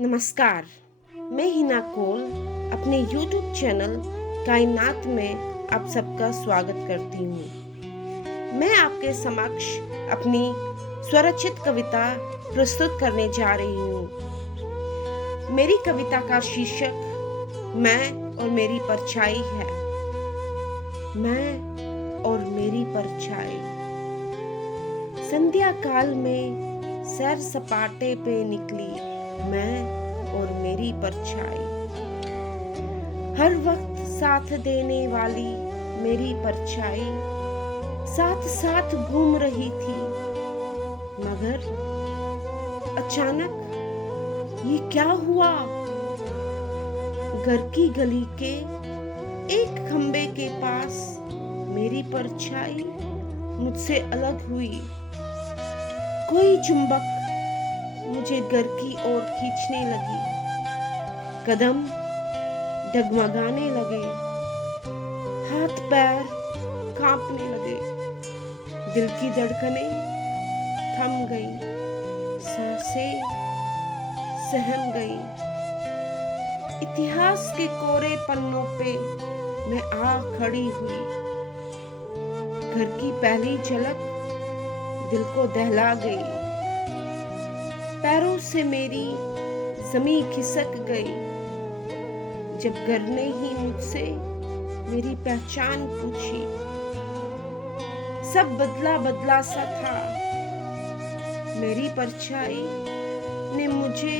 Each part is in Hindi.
नमस्कार, मैं हिना कोल अपने YouTube चैनल कायनात में आप सबका स्वागत करती हूँ। मैं आपके समक्ष अपनी स्वरचित कविता प्रस्तुत करने जा रही हूँ। मेरी कविता का शीर्षक मैं और मेरी परछाई है। मैं और मेरी परछाई। संध्या काल में सैर सपाटे पे निकली मैं और मेरी परछाई। हर वक्त साथ देने वाली मेरी परछाई साथ साथ घूम रही थी, मगर अचानक ये क्या हुआ? घर की गली के एक खंबे के पास मेरी परछाई मुझसे अलग हुई। कोई चुंबक मुझे घर की ओर खींचने लगी। कदम डगमगाने लगे, हाथ पैर कांपने लगे, दिल की धड़कनें थम गईं, सांसें सहम गईं। इतिहास के कोरे पन्नों पे मैं आ खड़ी हुई। घर की पहली झलक दिल को दहला गई। पैरों से मेरी ज़मीं खिसक गई जब घर ने ही मुझसे मेरी पहचान पूछी। सब बदला बदला सा था। मेरी परछाई ने मुझे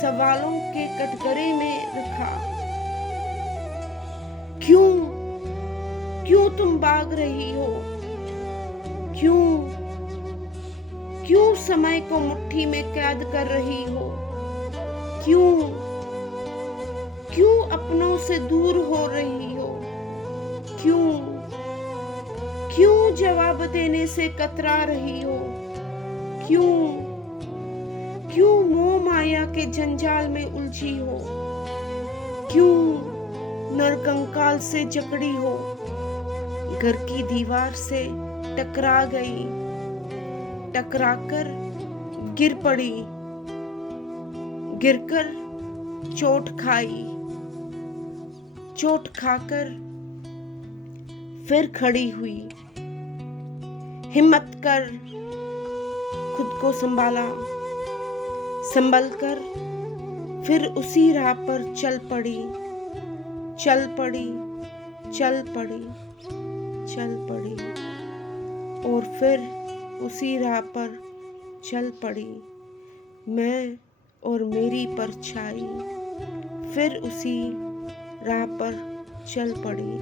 सवालों के कटघरे में रखा। क्यों क्यों तुम भाग रही हो? क्यों समय को मुट्ठी में कैद कर रही हो? क्यों अपनों से दूर हो रही हो? क्यों जवाब देने से कतरा रही हो? क्यों मोह माया के जंजाल में उलझी हो? क्यों नरकंकाल से जकड़ी हो? घर की दीवार से टकरा गई, टकराकर गिर पड़ी, गिरकर चोट खाई, चोट खाकर फिर खड़ी हुई। हिम्मत कर खुद को संभाला, संभल कर फिर उसी राह पर चल पड़ी, चल पड़ी, चल पड़ी, चल पड़ी और फिर उसी राह पर चल पड़ी। मैं और मेरी परछाई फिर उसी राह पर चल पड़ी।